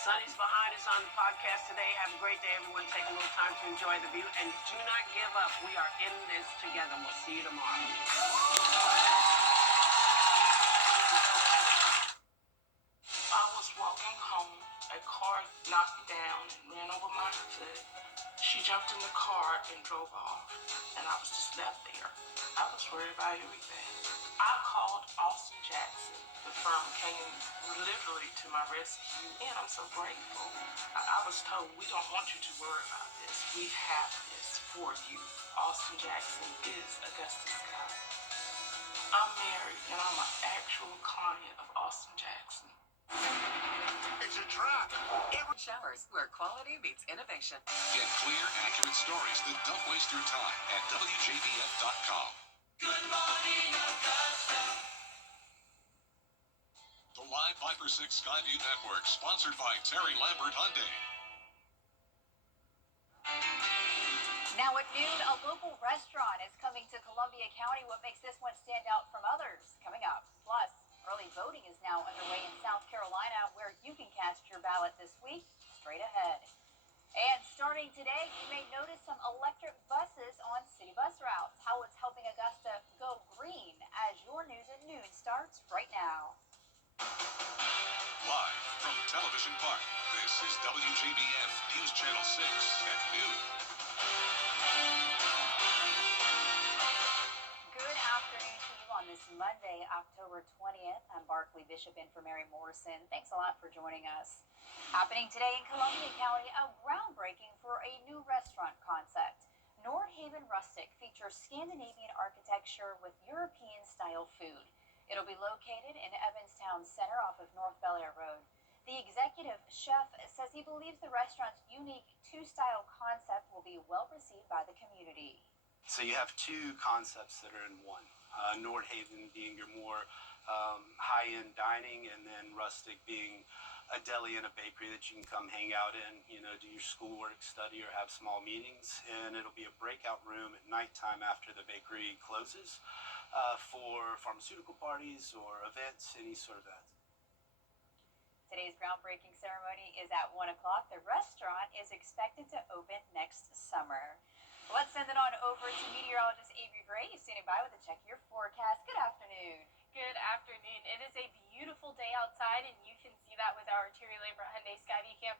Sonny's behind us on the podcast today. Have a great day, everyone. Take a little time to enjoy the view. And do not give up. We are in this together. We'll see you tomorrow. I was walking home. A car knocked me down and ran over my foot. She jumped in the car and drove off. And I was just left there. I was worried about everything. I called Austin Jackson. The firm came literally to my rescue, and I'm so grateful. I was told, we don't want you to worry about this. We have this for you. Austin Jackson is Augusta Scott. I'm married, and I'm an actual client of Austin Jackson. It's a trap. Showers, where quality meets innovation. Get clear, accurate stories that don't waste your time at WJBF.com. Good morning, Augusta. The Live Viper 6 Skyview Network, sponsored by Terry Lambert Hyundai. Now at noon, a local restaurant is coming to Columbia County. What makes this one stand out from others? Coming up. Plus, early voting is now underway in South Carolina, where you can cast your ballot this week. Straight ahead. And starting today, you may notice some electric buses on city bus routes. How it's helping Augusta go green as your news at noon starts right now. Live from Television Park, this is WJBF News Channel 6 at noon. Good afternoon to you on this Monday, October 20th. I'm Barkley Bishop in for Mary Morrison. Thanks a lot for joining us. Happening today in Columbia County, a groundbreaking for a new restaurant concept. Nordhaven Rustic features Scandinavian architecture with European-style food. It'll be located in Evanstown Center off of North Bel Air Road. The executive chef says he believes the restaurant's unique two-style concept will be well received by the community. So you have two concepts that are in one. Nordhaven being your more high-end dining, and then Rustic being a deli and a bakery that you can come hang out in, do your schoolwork, study, or have small meetings. And it'll be a breakout room at nighttime after the bakery closes for pharmaceutical parties or events, any sort of that. Today's groundbreaking ceremony is at 1 o'clock. The restaurant is expected to open next summer. Let's send it on over to meteorologist Avery Gray, who's standing by with a check of your forecast. Good afternoon. Good afternoon. It is a beautiful day outside, and you can see that with our Terry Lambert Hyundai Skyview Cam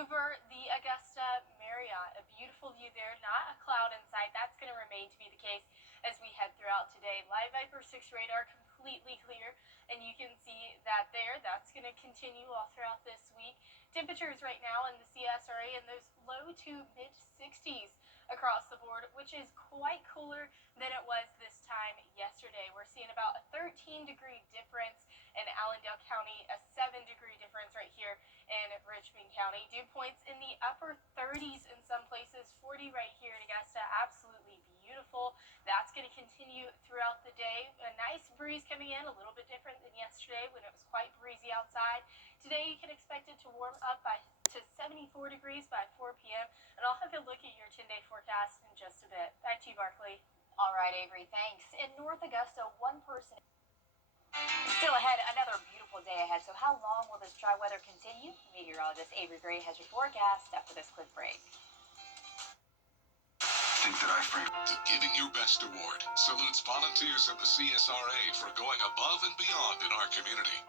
over the Augusta Marriott. A beautiful view there, not a cloud in sight. That's going to remain to be the case as we head throughout today. Live Viper 6 radar completely clear, and you can see that there. That's going to continue all throughout this week. Temperatures right now in the CSRA in those low to mid 60s across the board, which is quite cooler than it was this time yesterday. We're seeing about a 13-degree difference in Allendale County, a 7-degree difference right here in Richmond County. Dew points in the upper 30s in some places, 40 right here in Augusta. Absolutely beautiful. That's going to continue throughout the day. A nice breeze coming in, a little bit different than yesterday when it was quite breezy outside. Today you can expect it to warm up to 74 degrees by 4 p.m. And I'll have a look at your 10-day forecast in just a bit. Back to you, Barkley. All right, Avery, thanks. In North Augusta, one person still ahead. Another beautiful day ahead. So how long will this dry weather continue? Meteorologist Avery Gray has your forecast after this quick break. Think that I framed the Giving Your Best Award salutes volunteers in the CSRA for going above and beyond in our community.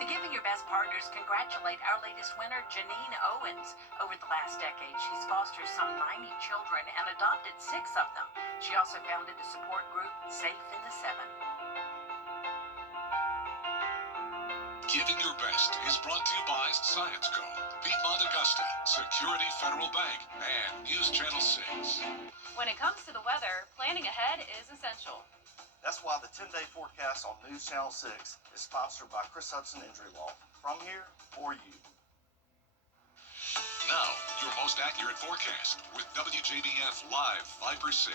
The Giving Your Best partners congratulate our latest winner, Janine Owens. Over the last decade, she's fostered some 90 children and adopted 6 of them. She also founded the support group Safe in the 7. Giving Your Best is brought to you by Science Co., Piedmont Augusta, Security Federal Bank, and News Channel 6. When it comes to the weather, planning ahead is essential. That's why the 10-day forecast on News Channel 6 is sponsored by Chris Hudson Injury Law. From here, for you. Now, your most accurate forecast with WJBF Live Viper 6.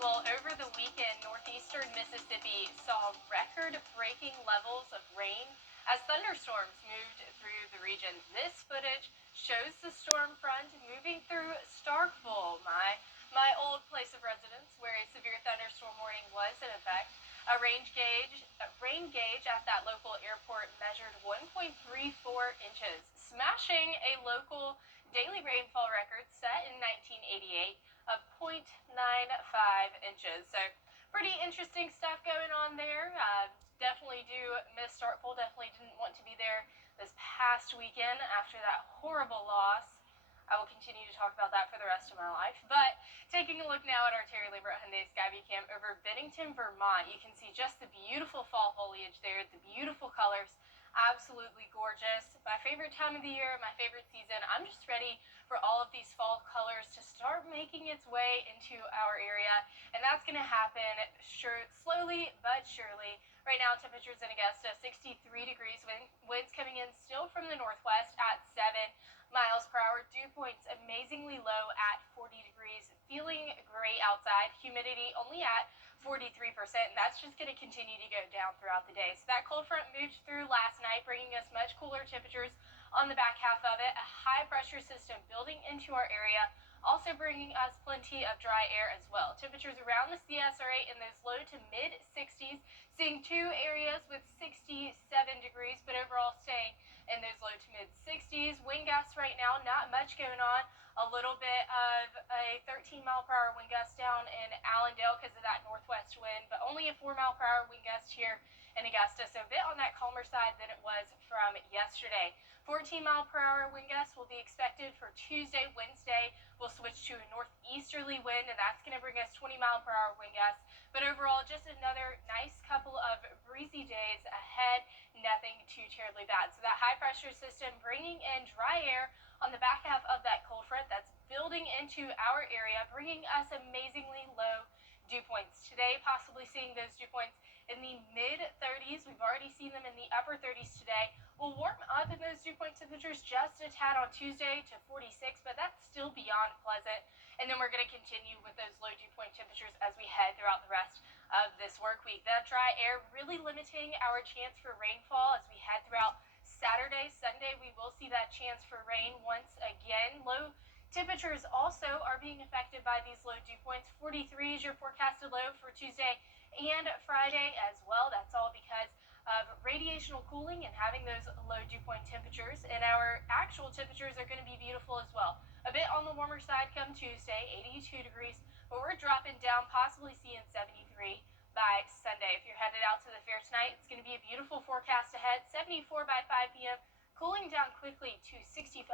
Well, over the weekend, northeastern Mississippi saw record-breaking levels of rain as thunderstorms moved through the region. This footage shows the storm front moving through Starkville, my old place of residence, where a severe thunderstorm warning was in effect. Rain gauge at that local airport measured 1.34 inches, smashing a local daily rainfall record set in 1988 of 0.95 inches. So pretty interesting stuff going on there. Definitely do miss Starkville. Definitely didn't want to be there this past weekend after that horrible loss. I will continue to talk about that for the rest of my life. But taking a look now at our Terry Labor Hyundai Skyview Cam over Bennington, Vermont, you can see just the beautiful fall foliage there, the beautiful colors, absolutely gorgeous. My favorite time of the year, my favorite season. I'm just ready for all of these fall colors to start making its way into our area, and that's going to happen slowly but surely. Right now, temperatures in Augusta, 63 degrees, winds coming in still from the northwest at 7 miles per hour. Dew points amazingly low at 40 degrees. Feeling great outside. Humidity only at 43%. And that's just going to continue to go down throughout the day. So that cold front moved through last night, bringing us much cooler temperatures on the back half of it. A high pressure system building into our area, also bringing us plenty of dry air as well. Temperatures around the CSRA in those low to mid 60s, seeing two areas with 67 degrees, but overall staying in those low to mid 60s. Wind gusts right now, not much going on. A little bit of a 13 mile per hour wind gust down in Allendale because of that northwest wind, but only a 4 mile per hour wind gust here in Augusta. So a bit on that calmer side than it was from yesterday. 14 mile per hour wind gusts will be expected for Tuesday. Wednesday will switch to a northeasterly wind, and that's going to bring us 20 mile per hour wind gusts. But overall, just another nice couple of breezy days ahead. Nothing too terribly bad. So that high pressure system bringing in dry air on the back half of that cold front that's building into our area, bringing us amazingly low dew points. Today, possibly seeing those dew points in the mid 30s. We've already seen them in the upper 30s today. We'll warm up in those dew point temperatures just a tad on Tuesday to 46, but that's still beyond pleasant. And then we're going to continue with those low dew point temperatures as we head throughout the rest of this work week. That dry air really limiting our chance for rainfall as we head throughout Saturday, Sunday. We will see that chance for rain once again. Low temperatures also are being affected by these low dew points. 43 is your forecasted low for Tuesday and Friday as well. That's all because of radiational cooling and having those low dew point temperatures. And our actual temperatures are going to be beautiful as well. A bit on the warmer side come Tuesday, 82 degrees, but we're dropping down, possibly seeing 73 by Sunday. If you're headed out to the fair tonight, it's going to be a beautiful forecast ahead. 74 by 5 p.m., cooling down quickly to 65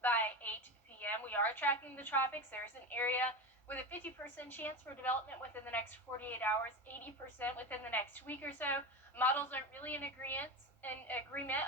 by 8 p.m. We are tracking the tropics. There's an area with a 50% chance for development within the next 48 hours, 80% within the next week or so. Models aren't really in agreement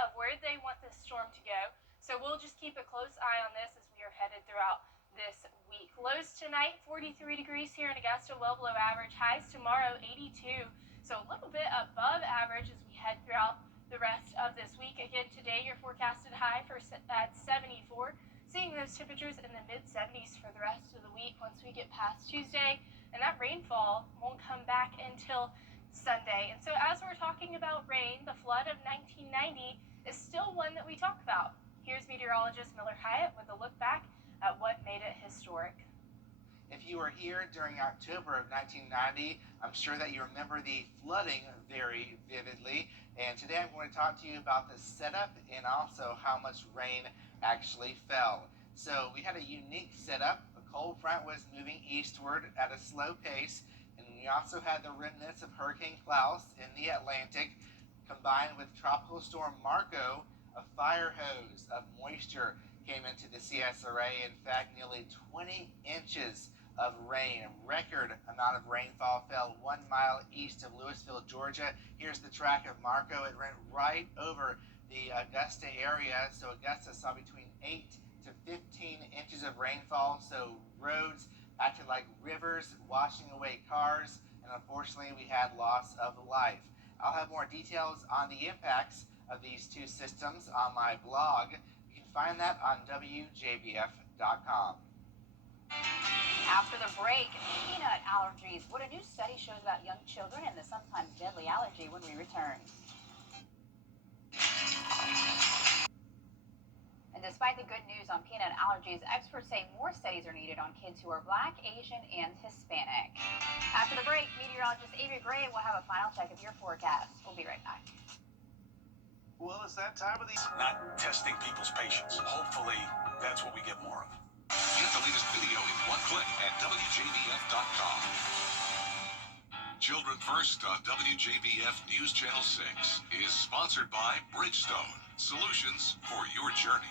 of where they want this storm to go. So we'll just keep a close eye on this as we are headed throughout this week. Lows tonight, 43 degrees here in Augusta, well below average. Highs tomorrow, 82. So a little bit above average as we head throughout the rest of this week. Again, today your forecasted high at 74. Seeing those temperatures in the mid 70s for the rest of the week once we get past Tuesday. And that rainfall won't come back until Sunday. And so as we're talking about rain, the flood of 1990 is still one that we talk about. Here's meteorologist Miller Hyatt with a look back at what made it historic. If you were here during October of 1990, I'm sure that you remember the flooding very vividly. And today I'm going to talk to you about the setup and also how much rain actually fell. So we had a unique setup. A cold front was moving eastward at a slow pace, and we also had the remnants of Hurricane Klaus in the Atlantic, combined with Tropical Storm Marco. A fire hose of moisture came into the CSRA. In fact, nearly 20 inches of rain, a record amount of rainfall, fell 1 mile east of Louisville, Georgia. Here's the track of Marco. It ran right over the Augusta area, so Augusta saw between 8 to 15 inches of rainfall, so roads acted like rivers, washing away cars, and unfortunately we had loss of life. I'll have more details on the impacts of these two systems on my blog. You can find that on WJBF.com. After the break, peanut allergies. What a new study shows about young children and the sometimes deadly allergy when we return. And despite the good news on peanut allergies, experts say more studies are needed on kids who are Black, Asian, and Hispanic. After the break, meteorologist Avery Gray will have a final check of your forecast. We'll be right back. Well, it's that time of the Not testing people's patience. Hopefully, that's what we get more of. Get the latest video in one click at WJBF.com. Children First on WJBF News Channel 6 is sponsored by Bridgestone, solutions for your journey.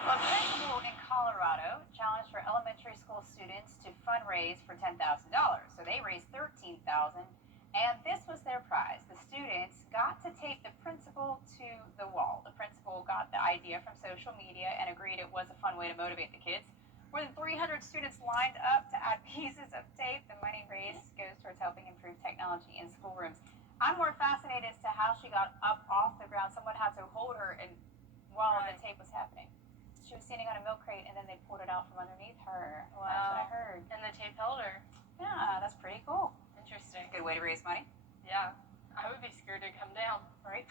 A principal in Colorado challenged for elementary school students to fundraise for $10,000. So they raised $13,000, and this was their prize. The students got to tape the principal to the wall. The principal got the idea from social media and agreed it was a fun way to motivate the kids. More than 300 students lined up to add pieces of tape. The money raised goes towards helping improve technology in schoolrooms. I'm more fascinated as to how she got up off the ground. Someone had to hold her and while the tape was happening. She was standing on a milk crate and then they pulled it out from underneath her. Well, that's what I heard. And the tape held her. Yeah, that's pretty cool. Interesting. Good way to raise money. Yeah. I would be scared to come down. Right?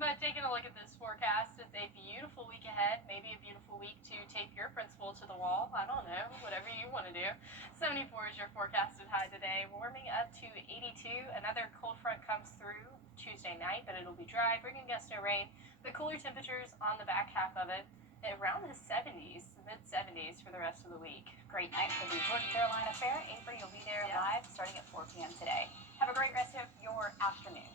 But taking a look at this forecast, it's a beautiful week ahead. Maybe a beautiful week to tape your principal to the wall. I don't know. Whatever you want to do. 74 is your forecasted high today. Warming up to 82. Another cold front comes through Tuesday night, but it'll be dry, bringing gusto rain. The cooler temperatures on the back half of it. Around the 70s, mid-70s for the rest of the week. Great night for the Georgia Carolina Fair. Avery, you'll be there live starting at 4 p.m. today. Have a great rest of your afternoon.